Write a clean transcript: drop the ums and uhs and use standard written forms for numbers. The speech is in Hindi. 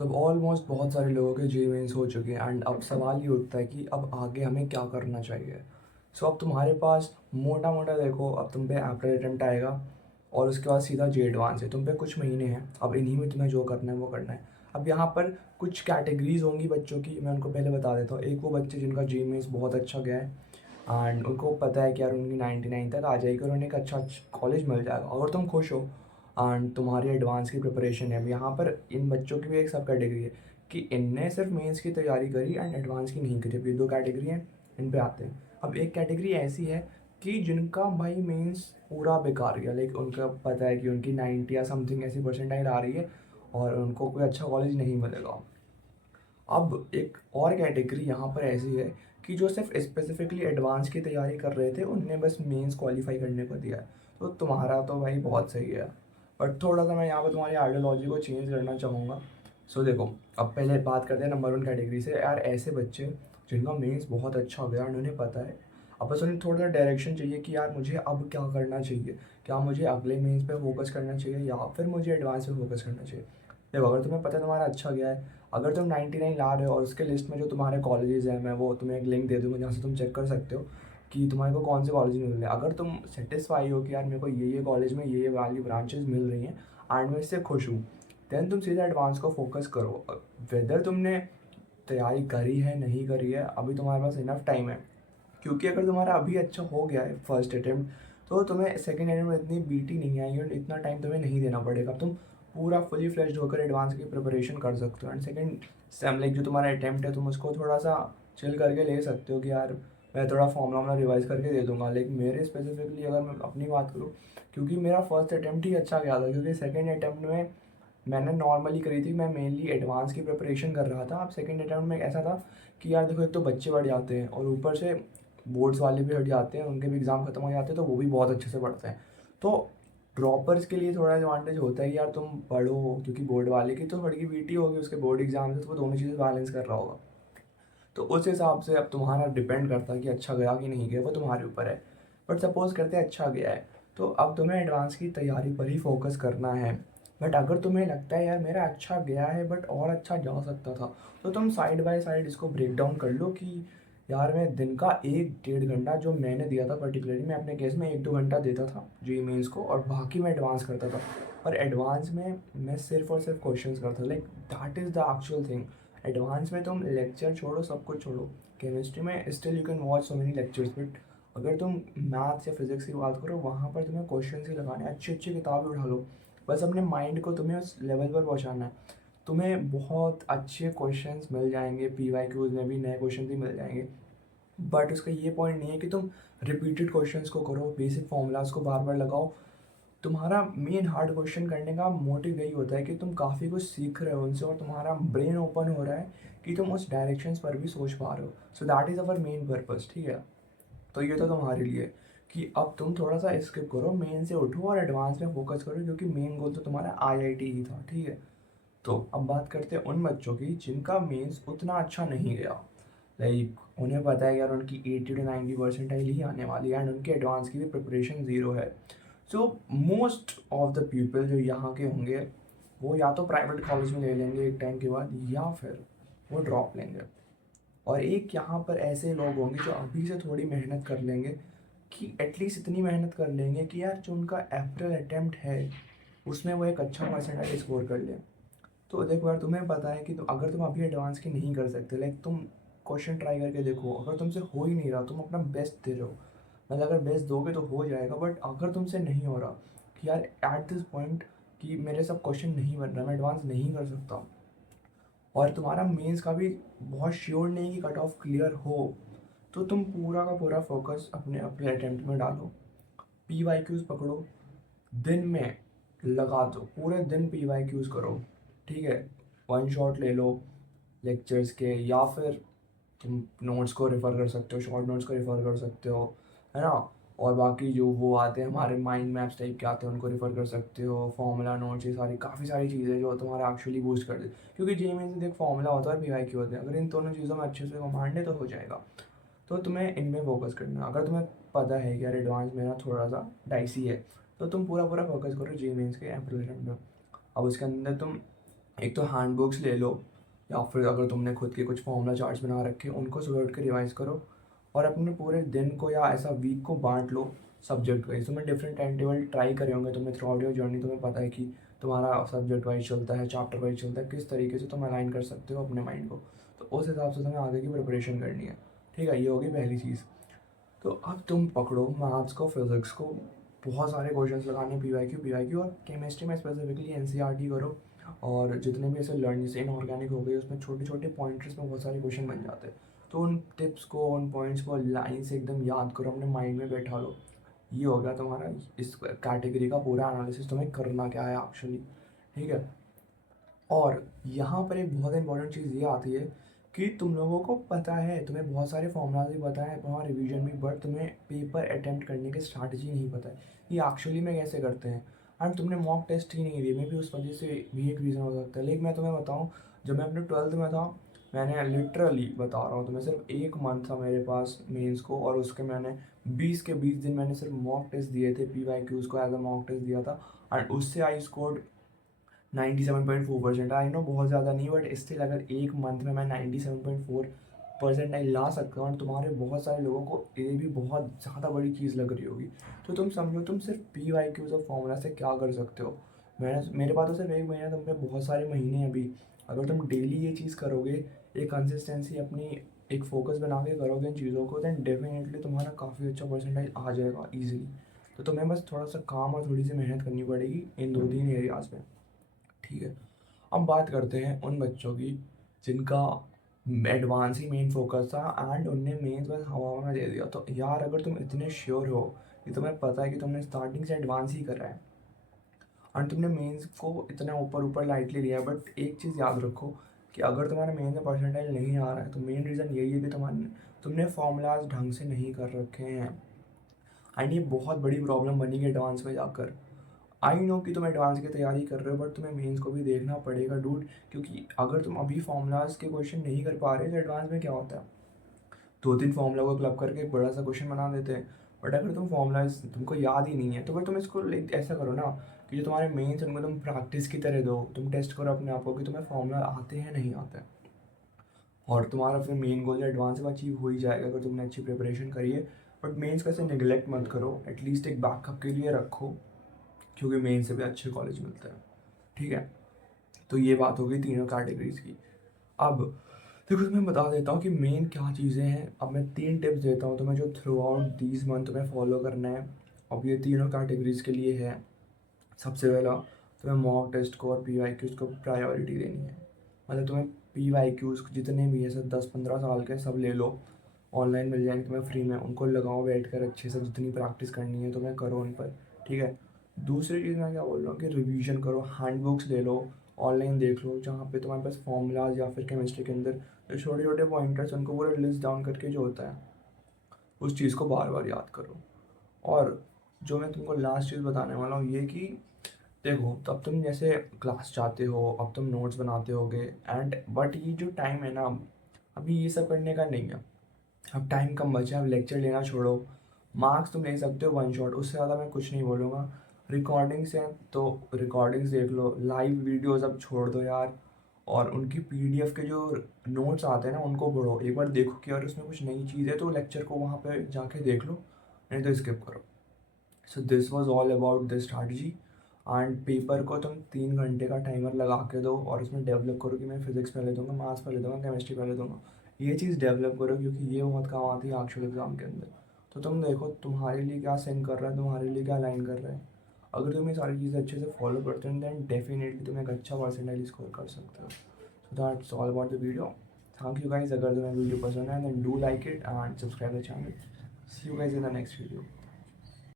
सब ऑलमोस्ट बहुत सारे लोगों के जी मेंस हो चुके हैं एंड अब सवाल ये उठता है कि अब आगे हमें क्या करना चाहिए। अब तुम्हारे पास मोटा मोटा देखो, अब तुम पे एप्रैल अटेम्प्ट आएगा और उसके बाद सीधा जे एडवांस है। तुम पे कुछ महीने हैं, अब इन्हीं में तुम्हें जो करना है वो करना है। अब यहाँ पर कुछ कैटेगरीज होंगी बच्चों की, मैं उनको पहले बता देता हूँ। एक वो बच्चे जिनका जी मेंस बहुत अच्छा गया है एंड उनको पता है कि यार उनकी 99 तक आ जाएगी और उन्हें एक अच्छा कॉलेज मिल जाएगा। अगर तुम खुश हो एंड तुम्हारी एडवांस की प्रिपरेशन है, अब यहाँ पर इन बच्चों की भी एक सब कैटेगरी है कि इनने सिर्फ मेंस की तैयारी करी एंड एडवांस की नहीं करी। अब ये दो कैटेगरी हैं, इन पे आते हैं। अब एक कैटेगरी ऐसी है कि जिनका भाई मेंस पूरा बेकार गया, लाइक उनका पता है कि उनकी 90 या समथिंग ऐसी परसेंटाइल आ रही है और उनको कोई अच्छा कॉलेज नहीं मिलेगा। अब एक और कैटेगरी यहाँ पर ऐसी है कि जो सिर्फ स्पेसिफिकली एडवांस की तैयारी कर रहे थे, उनने बस मेंस क्वालिफाई करने को दिया है। तो तुम्हारा तो भाई बहुत सही है, बट थोड़ा सा मैं यहाँ पर तुम्हारी आइडियोलॉजी को चेंज करना चाहूँगा। देखो, अब पहले बात करते हैं नंबर वन कैटेगरी से। यार ऐसे बच्चे जिनका मेंस बहुत अच्छा गया और उन्हें पता है, अब बस उन्हें थोड़ा सा डायरेक्शन चाहिए कि यार मुझे अब क्या करना चाहिए। क्या मुझे अगले मेंस पे फोकस करना चाहिए या फिर मुझे एडवांस पे फोकस करना चाहिए। देखो, अगर तुम्हें पता है तुम्हारा अच्छा गया है, अगर तुम 99 ला रहे हो और उसके लिस्ट में जो तुम्हारे कॉलेजेस हैं, मैं वो तुम्हें एक लिंक दे दूँगा जहाँ से तुम चेक कर सकते हो कि तुम्हारे को कौन से कॉलेज मिल रहे हैं। अगर तुम सेटिस्फाई हो कि यार मेरे को ये कॉलेज में ये वाली ब्रांचेज मिल रही हैं एंड मैं इससे खुश हूँ, देन तुम सीधा एडवांस को फोकस करो। वेदर तुमने तैयारी करी है नहीं करी है, अभी तुम्हारे पास इनफ टाइम है। क्योंकि अगर तुम्हारा अभी अच्छा हो गया है फर्स्ट अटेम्प्ट, तो तुम्हें सेकंड अटेम्प्ट में इतनी बीटी नहीं आएगी और इतना टाइम तुम्हें नहीं देना पड़ेगा। तुम पूरा फुली फ्लेज्ड होकर एडवांस की प्रिपरेशन कर सकते हो एंड सेकंड सेम लाइक जो तुम्हारा अटेम्प्ट है, तुम उसको थोड़ा सा चिल करके ले सकते हो कि यार मैं थोड़ा फॉर्मूला वार्मूला रिवाइज करके दे दूंगा। लाइक मेरे स्पेसिफिकली अगर मैं अपनी बात करूँ, क्योंकि मेरा फर्स्ट अटेम्प्ट ही अच्छा गया था, क्योंकि सेकंड अटेम्प्ट में मैंने नॉर्मली करी थी, मैं मेनली एडवांस की प्रिपरेशन कर रहा था। अब सेकंड अटेम्प्ट में ऐसा था कि यार देखो, एक तो बच्चे बढ़ जाते हैं और ऊपर से बोर्ड्स वाले भी हट जाते हैं, उनके भी एग्ज़ाम खत्म हो जाते हैं, तो वो भी बहुत अच्छे से पढ़ते हैं। तो ड्रॉपर्स के लिए थोड़ा एडवांटेज होता है कि यार तुम पढ़ो, क्योंकि बोर्ड वाले की तो थोड़ी की बीटी होगी, उसके बोर्ड एग्जाम से, तो वो दोनों चीज़ें बैलेंस कर रहा होगा। तो उस हिसाब से अब तुम्हारा डिपेंड करता है कि अच्छा गया कि नहीं गया, वो तुम्हारे ऊपर है। बट सपोज करते हैं अच्छा गया है, तो अब तुम्हें एडवांस की तैयारी पर ही फोकस करना है। बट अगर तुम्हें लगता है यार मेरा अच्छा गया है बट और अच्छा जा सकता था, तो तुम साइड बाय साइड इसको ब्रेक डाउन कर लो कि यार मैं दिन का 1-1.5 घंटा जो मैंने दिया था, पर्टिकुलरली मैं अपने केस में 1-2 घंटा देता था जी मेंस को, और बाकी मैं एडवांस करता था। और एडवांस में मैं सिर्फ और सिर्फ क्वेश्चंस करता था, like that is the actual thing. Advance में तुम लेक्चर छोड़ो, सब कुछ छोड़ो। केमिस्ट्री में still you can watch so many lectures, but अगर तुम मैथ्स या फिजिक्स की बात करो, वहाँ पर तुम्हें क्वेश्चन ही लगाने, अच्छी अच्छी किताबें उठा लो। बस अपने माइंड को तुम्हें उस लेवल पर पहुँचाना है। तुम्हें बहुत अच्छे क्वेश्चंस मिल जाएंगे, PYQs में भी नए क्वेश्चन ही मिल जाएंगे। बट उसका ये पॉइंट नहीं है कि तुम रिपीटेड क्वेश्चंस को करो, बेसिक फॉर्मूलाज को बार बार लगाओ। तुम्हारा मेन हार्ड क्वेश्चन करने का मोटिव यही होता है कि तुम काफ़ी कुछ सीख रहे हो उनसे और तुम्हारा ब्रेन ओपन हो रहा है कि तुम उस डायरेक्शंस पर भी सोच पा रहे हो। So that is our main purpose, ठीक है। तो ये तो तुम्हारे लिए कि अब तुम थोड़ा सा स्किप करो, मेन से उठो और एडवांस में फोकस करो, क्योंकि मेन गोल तो तुम्हारा IIT ही था, ठीक है। तो अब बात करते हैं उन बच्चों की जिनका मेंस उतना अच्छा नहीं गया। लाइक उन्हें पता है यार उनकी 80 to 90 परसेंटाइल ही आने वाली है एंड उनके एडवांस की भी प्रिपरेशन ज़ीरो है। So most of the people जो यहाँ के होंगे, वो या तो प्राइवेट कॉलेज में ले लेंगे एक टाइम के बाद, या फिर वो ड्रॉप लेंगे। और एक यहाँ पर ऐसे लोग होंगे जो अभी से थोड़ी मेहनत कर लेंगे, कि एटलीस्ट इतनी मेहनत कर लेंगे कि यार जो उनका अप्रैल अटेम्प्ट है उसमें वो एक अच्छा परसेंटाइल स्कोर कर ले। तो देखो यार, तुम्हें पता है कि अगर तुम अभी एडवांस की नहीं कर सकते, लाइक तुम क्वेश्चन ट्राई करके देखो, अगर तुमसे हो ही नहीं रहा, तुम अपना बेस्ट दे रहे हो, मतलब अगर बेस्ट दोगे तो हो जाएगा। बट अगर तुमसे नहीं हो रहा कि यार एट दिस पॉइंट कि मेरे सब क्वेश्चन नहीं बन रहा, मैं एडवांस नहीं कर सकता, और तुम्हारा मेंस का भी बहुत श्योर नहीं कि कट ऑफ क्लियर हो, तो तुम पूरा का पूरा फोकस अपने अपने अटेम्प्ट में डालो। PYQs पकड़ो, दिन में लगा दो, पूरे दिन PYQs करो, ठीक है। वन शॉट ले लो लेक्चर्स के, या फिर तुम नोट्स को रेफ़र कर सकते हो, शॉर्ट नोट्स को रेफ़र कर सकते हो, है ना। और बाकी जो वो आते हैं हमारे माइंड मैप्स टाइप के आते हैं, उनको रेफ़र कर सकते हो, फॉर्मूला नोट्स, ये सारी काफ़ी सारी चीज़ें जो तुम्हारा एक्चुअली बूस्ट कर दे। क्योंकि जेईई में देख, फॉर्मूला होता है और PYQ होते हैं, अगर इन दोनों चीज़ों में अच्छे से कमांड है तो हो जाएगा। तो तुम्हें इनमें फोकस करना है। अगर तुम्हें पता है कि यार एडवांस मेरा थोड़ा सा डाइसी है, तो तुम पूरा पूरा फोकस करो जी मेंस के अप्रैल में। अब उसके अंदर तुम एक तो हैंड बुक्स ले लो, या फिर अगर तुमने खुद के कुछ फॉर्मूला चार्ट्स बना रखे उनको सुबह उठ के रिवाइज करो, और अपने पूरे दिन को या ऐसा वीक को बांट लो सब्जेक्ट वाइज। तुमने डिफरेंट टाइम टेबल ट्राई करे होंगे, तुमने थ्रू आउट योर जर्नी तुम्हें पता है कि तुम्हारा सब्जेक्ट वाइज चलता है, चैप्टर वाइज चलता है, किस तरीके से तुम अलाइन कर सकते हो अपने माइंड को। तो उस हिसाब से तुम्हें आगे की प्रिपरेशन करनी है। ठीक है, ये होगी पहली चीज़। तो अब तुम पकड़ो मैथ्स को, फिजिक्स को, बहुत सारे क्वेश्चंस लगाने, पी वाई क्यू, और केमिस्ट्री में स्पेसिफिकली एनसीईआरटी करो। और जितने भी ऐसे लर्न जैसे इनऑर्गेनिक हो गई, उसमें छोटे छोटे पॉइंटर्स में बहुत सारे क्वेश्चन बन जाते हैं। तो उन टिप्स को, उन पॉइंट्स को लाइन से एकदम याद करो, अपने माइंड में बैठा लो। ये हो गया तुम्हारा इस कैटेगरी का पूरा एनालिसिस, तुम्हें करना क्या है एक्चुअली। ठीक है। और यहाँ पर एक बहुत इंपॉर्टेंट चीज़ ये आती है कि तुम लोगों को पता है, तुम्हें बहुत सारे फॉर्मूलाज भी पता है, तुम्हारा रिवीजन भी, बट तुम्हें पेपर अटेम्प्ट करने की स्ट्रैटेजी नहीं पता है कि एक्चुअली में कैसे करते हैं। एंड तुमने मॉक टेस्ट ही नहीं दिए, मे भी उस वजह से भी एक रीज़न हो सकता है। लेकिन मैं तुम्हें बताऊँ, जब मैं अपने 12th में था, मैंने लिटरली बता रहा हूँ तुम्हें, सिर्फ 1 मंथ था मेरे पास मेंस को, और उसके मैंने 20 के 20 दिन मैंने सिर्फ मॉक टेस्ट दिए थे, PYQs को एज अ मॉक टेस्ट दिया था। एंड उससे आई स्कोर्ड 97.4%। आई नो बहुत ज़्यादा नहीं, बट स्टिल अगर 1 मंथ में मैं 97.4% ला सकता हूँ, और तुम्हारे बहुत सारे लोगों को ये भी बहुत ज़्यादा बड़ी चीज़ लग रही होगी, तो तुम समझो तुम सिर्फ PYQs और फॉर्मूला से क्या कर सकते हो। मेरे पास तो सिर्फ 1 महीना, तुम पे बहुत सारे महीने हैं अभी। अगर तुम डेली ये चीज़ करोगे, एक कंसिस्टेंसी अपनी, एक फोकस बना के करोगे इन चीज़ों को, देन डेफिनेटली तुम्हारा काफ़ी अच्छा परसेंटाइज आ जाएगा ईजिली। तो तुम्हें बस थोड़ा सा काम और थोड़ी सी मेहनत करनी पड़ेगी इन 2-3 एरियाज़ में। ठीक है। अब बात करते हैं उन बच्चों की जिनका एडवांस ही मेन फोकस था, एंड उनने मेंस बस हवा में दे दिया। तो यार, अगर तुम इतने श्योर हो कि तुम्हें पता है कि तुमने स्टार्टिंग से एडवांस ही करा है, और तुमने मेंस को इतना ऊपर ऊपर लाइटली लिया है, बट एक चीज़ याद रखो कि अगर तुम्हारे मेंस में परसेंटाइल नहीं आ रहा है, तो मेन रीज़न यही है कि तुमने फॉर्मूलाज ढंग से नहीं कर रखे हैं। एंड ये बहुत बड़ी प्रॉब्लम बनेगी एडवांस में जाकर। आई नो कि तुम एडवांस की तैयारी कर रहे हो, बट तुम्हें मेंस को भी देखना पड़ेगा डूड, क्योंकि अगर तुम अभी फॉर्मूलाज के क्वेश्चन नहीं कर पा रहे तो एडवांस में क्या होता है, 2-3 फॉर्मूला को क्लब करके एक बड़ा सा क्वेश्चन बना देते हैं। बट अगर तुम फॉर्मूलाज तुमको याद ही नहीं है, तो फिर तुम इसको ऐसा करो ना कि जो तुम्हारे मेंस उनको तुम प्रैक्टिस की तरह दो, तुम टेस्ट करो अपने आप को कि तुम्हें फॉर्मूला आते हैं नहीं आते हैं। और तुम्हारा फिर मेन गोल एडवांस में अचीव हो ही जाएगा अगर तुमने अच्छी प्रिपरेशन करी है। बट मेंस का ऐसे निगलेक्ट मत करो, एटलीस्ट एक बैकअप के लिए रखो, क्योंकि मेन से भी अच्छे कॉलेज मिलते हैं। ठीक है। तो ये बात हो गई तीनों कैटेगरीज की। अब देखो, तुम्हें बता देता हूँ कि मेन क्या चीज़ें हैं। अब मैं 3 टिप्स देता हूँ तुम्हें, जो थ्रू आउट दीज मंथ तुम्हें फॉलो करना है। अब ये तीनों कैटेगरीज के लिए है। सबसे पहला, तुम्हें मॉक टेस्ट को और PYQs को प्रायोरिटी देनी है। मतलब तुम्हें PYQs जितने भी है, सब 10-15 साल के सब ले लो, ऑनलाइन मिल जाएंगे तुम्हें फ्री में, उनको लगाओ बैठ कर अच्छे से, जितनी प्रैक्टिस करनी है तुम्हें करो उन पर। ठीक है। दूसरी चीज़ मैं क्या बोल रहा हूँ कि रिवीजन करो, हैंड बुक्स ले लो, ऑनलाइन देख लो, जहाँ पे तुम्हारे पास फॉर्मूलाज या फिर केमिस्ट्री के अंदर जो छोटे छोटे पॉइंटर्स, उनको पूरा लिस्ट डाउन करके जो होता है, उस चीज़ को बार बार याद करो। और जो मैं तुमको लास्ट चीज़ बताने वाला हूँ, ये कि देखो, तब तुम जैसे क्लास जाते हो, अब तुम नोट्स बनाते होगे, एंड बट ये जो टाइम है ना, अभी ये सब करने का नहीं है। अब टाइम कम बचा है, अब लेक्चर लेना छोड़ो। मार्क्स तुम ले सकते हो 1 शॉट, उससे ज़्यादा मैं कुछ नहीं बोलूँगा। रिकॉर्डिंग्स हैं तो रिकॉर्डिंग्स देख लो, लाइव वीडियोज़ अब छोड़ दो यार। और उनकी PDF के जो नोट्स आते हैं ना, उनको पढ़ो, एक बार देखो कि अगर उसमें कुछ नई चीज़ है तो लेक्चर को वहाँ पे जाके देख लो, नहीं तो स्किप करो। So this was all about this strategy. And paper को तुम 3 घंटे का टाइमर लगा के दो, और उसमें डेवलप करो कि मैं फिजिक्स पहले दूंगा, मैथ्स पहले दूंगा, केमिस्ट्री पहले दूंगा। ये चीज़ डेवलप करो, क्योंकि ये बहुत काम आती है एक्चुअल एग्जाम के अंदर। तो तुम देखो तुम्हारे लिए क्या सिंक कर रहा है, तुम्हारे लिए क्या लाइन कर रहा है। अगर तुम ये सारी चीज़ें अच्छे से फॉलो करते हो, दैन डेफिनेटली तुम एक अच्छा परसेंटाइल स्कोर कर सकते हो। So that's all about the video. Thank you guys. अगर तुम्हें वीडियो पसंद है, then do like it and subscribe the channel. See you guys in the next video.